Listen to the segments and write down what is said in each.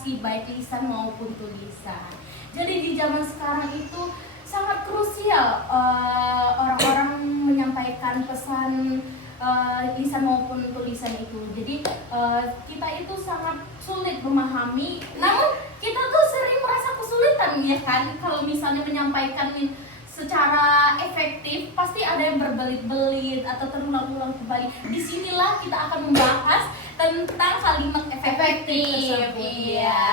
komunikasi baik lisan maupun tulisan. Jadi di zaman sekarang itu sangat krusial orang-orang menyampaikan pesan lisan maupun tulisan itu. Jadi kita itu sangat sulit memahami. Namun kita tuh sering merasa kesulitan ya kan kalau misalnya menyampaikan secara efektif, pasti ada yang berbelit-belit atau terulang-ulang kembali. Disinilah kita akan membahas tentang kalimat efektif tersebut. Iya.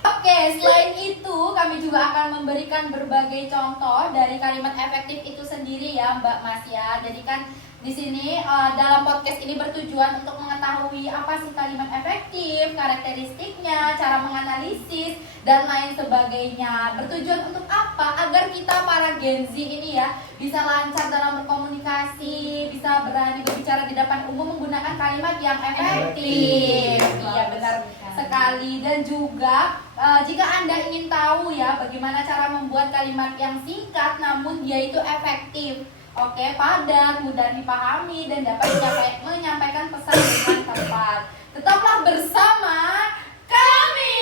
Oke, selain itu kami juga akan memberikan berbagai contoh dari kalimat efektif itu sendiri ya, Mbak Mas ya. Jadi kan di sini dalam podcast ini bertujuan untuk mengetahui apa sih kalimat efektif, karakteristiknya, cara menganalisis dan lain sebagainya. Bertujuan untuk apa? Agar kita para Gen Z ini ya bisa lancar dalam berkomunikasi, bisa berani berbicara di depan umum menggunakan kalimat yang efektif. Iya benar sekali. Dan juga jika Anda ingin tahu ya bagaimana cara membuat kalimat yang singkat namun dia itu efektif, oke, padat, mudah dipahami dan dapat menyampaikan pesan dengan tepat. Tetaplah bersama kami.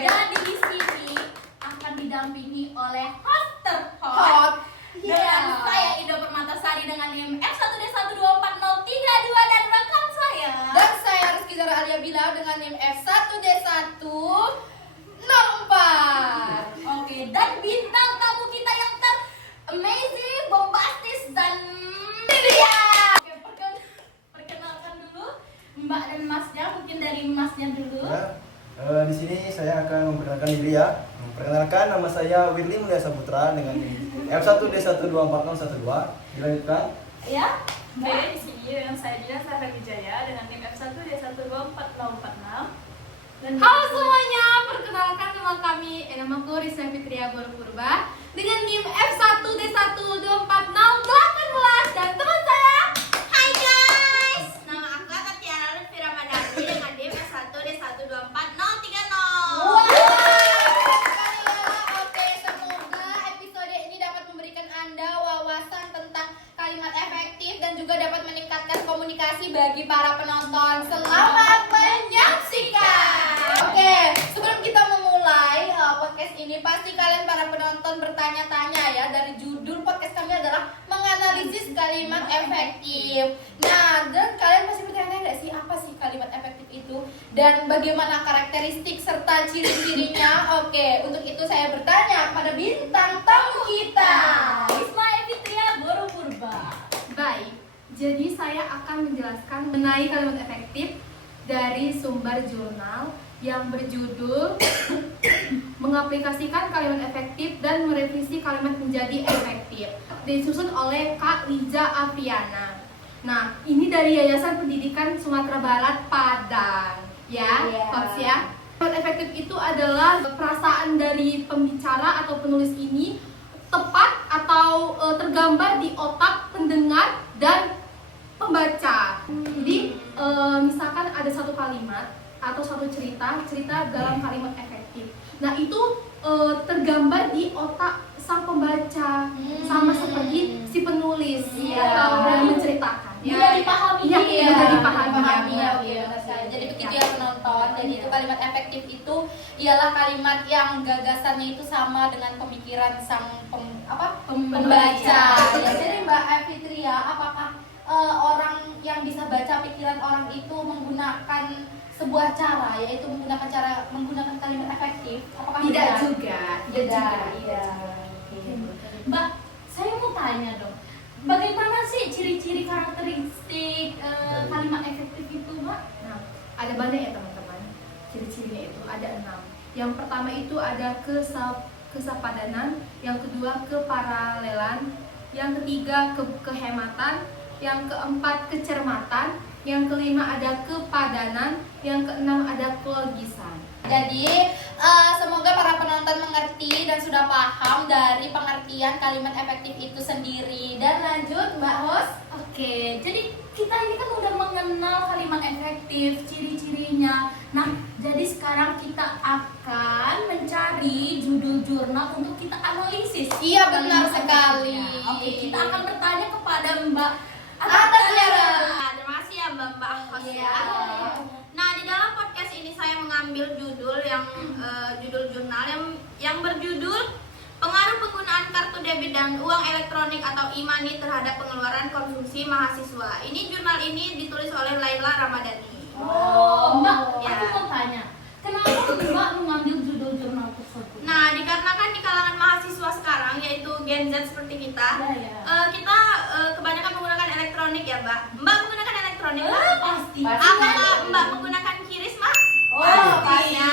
Dan di sini akan didampingi oleh host terhot Hot. dan saya Indo Permatasari dengan NIM F1D1240332 dan rekan saya. Dan saya Rizky Zara Alia Bila dengan NIM F1D104. Oke, dan bintang tamu kita yang amazing, bombastis dan Lydia. Oke, perkenalkan dulu Mbak dan Masnya, mungkin dari Masnya dulu. Ya, di sini saya akan memperkenalkan diri ya. Perkenalkan, nama saya Wirli Mulia Saputra dengan F1D1240112. Dilanjutkan. Ya, Oke, di sini dengan saya Dina Sarah Wijaya dengan NIM F1D1244046. Dan Halo semuanya, perkenalkan nama kami, namaku Rizka Fitria Borpurba dengan NIM F1D1246018 dan teman saya. Hai guys, nama aku Tatiana Lutfi Ramadhani dengan NIM F1D1243030. Wow, sekali ya. Oke, semoga episode ini dapat memberikan Anda wawasan tentang kalimat efektif dan juga dapat meningkatkan komunikasi bagi para penonton. Selamat menyaksikan. Oke, sebelum kita memulai podcast ini, pasti kalian para penonton bertanya-tanya ya. Dari judul podcast kami adalah menganalisis kalimat efektif. Nah, dan kalian pasti bertanya nggak sih apa sih kalimat efektif itu dan bagaimana karakteristik serta ciri-cirinya? Oke, untuk itu saya bertanya pada bintang tamu kita. Ismail Fitria Borpurba. Baik, jadi saya akan menjelaskan mengenai kalimat efektif dari sumber jurnal yang berjudul Mengaplikasikan Kalimat Efektif dan Merevisi Kalimat Menjadi Efektif, disusun oleh Kak Liza Afriana. Nah, ini dari Yayasan Pendidikan Sumatera Barat Padang, ya, Hots ya. Kalimat efektif itu adalah perasaan dari pembicara atau penulis ini tepat atau tergambar di otak pendengar dan pembaca. Jadi misalkan ada satu kalimat atau satu cerita dalam kalimat efektif. Nah itu tergambar di otak sang pembaca sama seperti si penulis yang menceritakan. Mudah dipahami. Iya, mudah dipahami. Oke, benar sekali. Jadi begitu ya penonton. Jadi itu kalimat efektif itu ialah kalimat yang gagasannya itu sama dengan pemikiran sang pembaca. Ya, jadi Mbak Fitria, apakah orang yang bisa baca pikiran orang itu menggunakan sebuah cara, yaitu menggunakan kalimat efektif? Apakah Tidak benar? juga. Iya. Mbak, saya mau tanya dong. Bagaimana sih ciri-ciri karakteristik kalimat efektif itu, Mbak? Nah, ada banyak ya teman-teman. Ciri-cirinya itu ada 6. Yang pertama itu ada kesepadanan, yang kedua keparalelan, yang ketiga kehematan, yang keempat kecermatan, yang kelima ada kepadanan, yang keenam ada kelogisan. Jadi semoga para penonton mengerti dan sudah paham dari pengertian kalimat efektif itu sendiri. Dan lanjut Mbak Host. Oke, jadi kita ini kan udah mengenal kalimat efektif, ciri-cirinya. Nah, jadi sekarang kita akan mencari judul jurnal untuk kita analisis. Iya benar kalimat sekali. efektifnya. Oke, kita akan bertanya kepada Mbak Tatiana. Nah, terima kasih ya Mbak Hos ya. Nah, di dalam podcast ini saya mengambil judul judul jurnal yang berjudul Pengaruh Penggunaan Kartu Debit dan Uang Elektronik atau e-money terhadap pengeluaran konsumsi mahasiswa. Ini jurnal ini ditulis oleh Laila Ramadhani. Oh, Mbak, Ya. aku mau tanya, kenapa Mbak mengambil judul jurnal tersebut? Nah, dikarenakan di kalangan mahasiswa sekarang, yaitu Gen Z seperti kita, kita kebanyakan menggunakan elektronik ya, Mbak. Mbak menggunakan elektronik, Mbak? Pasti. Apakah Mbak menggunakan QRIS, Mbak? pasti. Ya.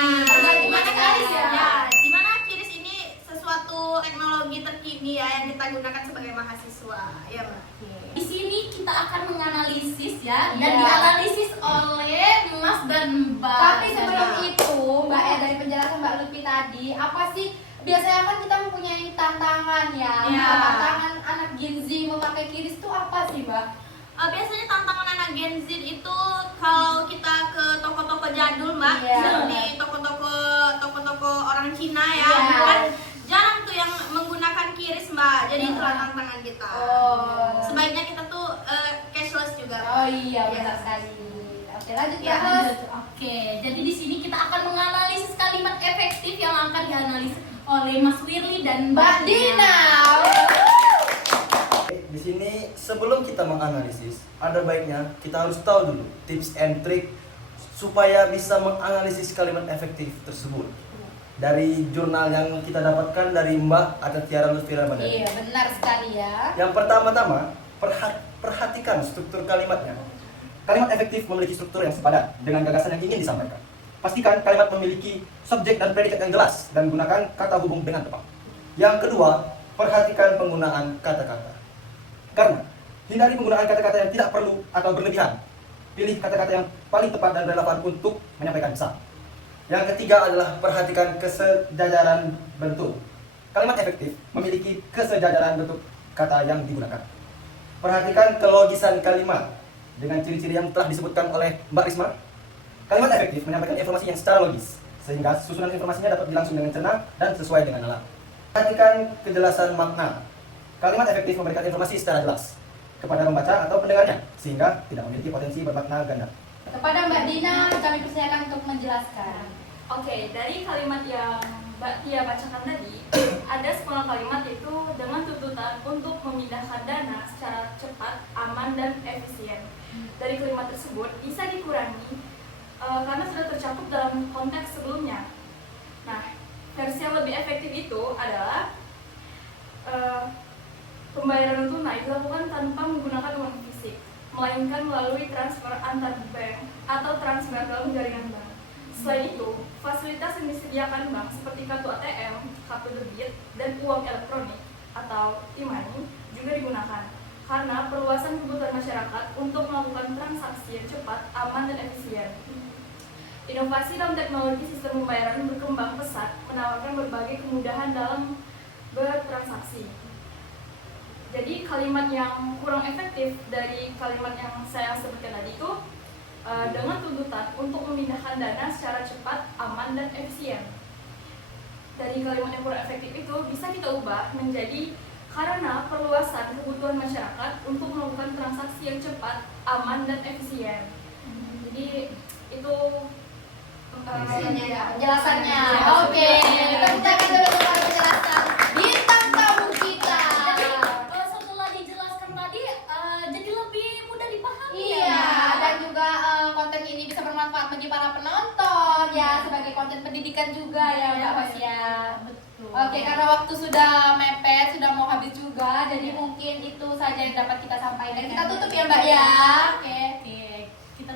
Gimana QRIS ya? Ya, di mana QRIS ini sesuatu teknologi terkini ya yang kita gunakan sebagai mahasiswa, ya, Mbak. Di sini kita akan menganalisis ya, dan Iya. dianalisis oleh Mas dan Mbak. Tapi sebelum itu, Mbak ya, dari penjelasan Mbak Lutfi tadi, apa sih biasanya kan kita mempunyai tantangan ya? Iya. Nah, tantangan anak Gen Z memakai QRIS itu apa sih, Mbak? Biasanya tantangan anak Gen Z itu kalau kita ke toko-toko jadul, Mbak, Iya. seperti toko-toko orang Cina ya, Iya. kan jarang tuh yang menggunakan QRIS, Mbak. Jadi itulah tantangan kita. Oh. Sebaiknya kita tuh cashless juga. Oh iya, benar Yes. sekali. Oke, lanjut Ya, terus. Oke, jadi di sini kita akan menganalisis kalimat efektif yang akan dianalisis oleh Mas Wirly dan Mbak Dina. Di sini sebelum kita menganalisis, ada baiknya kita harus tahu dulu tips and trick supaya bisa menganalisis kalimat efektif tersebut. Dari jurnal yang kita dapatkan dari Mbak Tiara Lutfi Ramadhani. Iya, benar sekali ya. Yang pertama-tama, perhatikan struktur kalimatnya. Kalimat efektif memiliki struktur yang sepadan dengan gagasan yang ingin disampaikan. Pastikan kalimat memiliki subjek dan predikat yang jelas dan gunakan kata hubung dengan tepat. Yang kedua, perhatikan penggunaan kata-kata. Karena hindari penggunaan kata-kata yang tidak perlu atau berlebihan. Pilih kata-kata yang paling tepat dan relevan untuk menyampaikan pesan. Yang ketiga adalah perhatikan kesejajaran bentuk. Kalimat efektif memiliki kesejajaran bentuk kata yang digunakan. Perhatikan kelogisan kalimat dengan ciri-ciri yang telah disebutkan oleh Mbak Risma. Kalimat efektif menyampaikan informasi yang secara logis, sehingga susunan informasinya dapat dilangsung dengan cerna dan sesuai dengan nalar. Perhatikan kejelasan makna. Kalimat efektif memberikan informasi secara jelas kepada pembaca atau pendengarnya, sehingga tidak memiliki potensi bermakna ganda. Kepada Mbak Dina, kami persilakan untuk menjelaskan. Oke, dari kalimat yang Mbak Tia bacakan tadi, ada 10 kalimat yaitu dengan tuntutan untuk memindahkan dana secara cepat, aman, dan efisien. Dari kalimat tersebut bisa dikurangi karena sudah tercakup dalam konteks sebelumnya. Nah, versi yang lebih efektif itu adalah pembayaran tunai dilakukan tanpa menggunakan uang fisik, melainkan melalui transfer antar bank atau transfer dalam jaringan bank. Selain itu, fasilitas yang disediakan bank seperti kartu ATM, kartu debit, dan uang elektronik atau e-money juga digunakan karena perluasan kebutuhan masyarakat untuk melakukan transaksi yang cepat, aman, dan efisien. Inovasi dalam teknologi sistem pembayaran berkembang pesat, menawarkan berbagai kemudahan dalam bertransaksi. Jadi kalimat yang kurang efektif dari kalimat yang saya sebutkan tadi itu dengan tuntutan untuk memindahkan dana secara cepat, aman, dan efisien. Dari kalimat yang kurang efektif itu bisa kita ubah menjadi karena perluasan kebutuhan masyarakat untuk melakukan transaksi yang cepat, aman, dan efisien. Jadi itu Penjelasannya. Oke, tepuk tangan dulu untuk penjelasan bintang tamu kita. Setelah dijelaskan tadi, jadi lebih mudah dipahami. Iya, dan juga konten ini bisa bermanfaat bagi para penonton ya, sebagai konten pendidikan juga ya Mbak Masya. Betul. Oke, karena waktu sudah mepet, sudah mau habis juga, jadi mungkin itu saja yang dapat kita sampaikan. Kita tutup ya Mbak ya. Oke.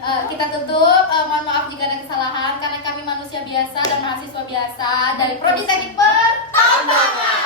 Kita tutup, mohon maaf jika ada kesalahan karena kami manusia biasa dan mahasiswa biasa dari Prodi Teknik Pertambangan.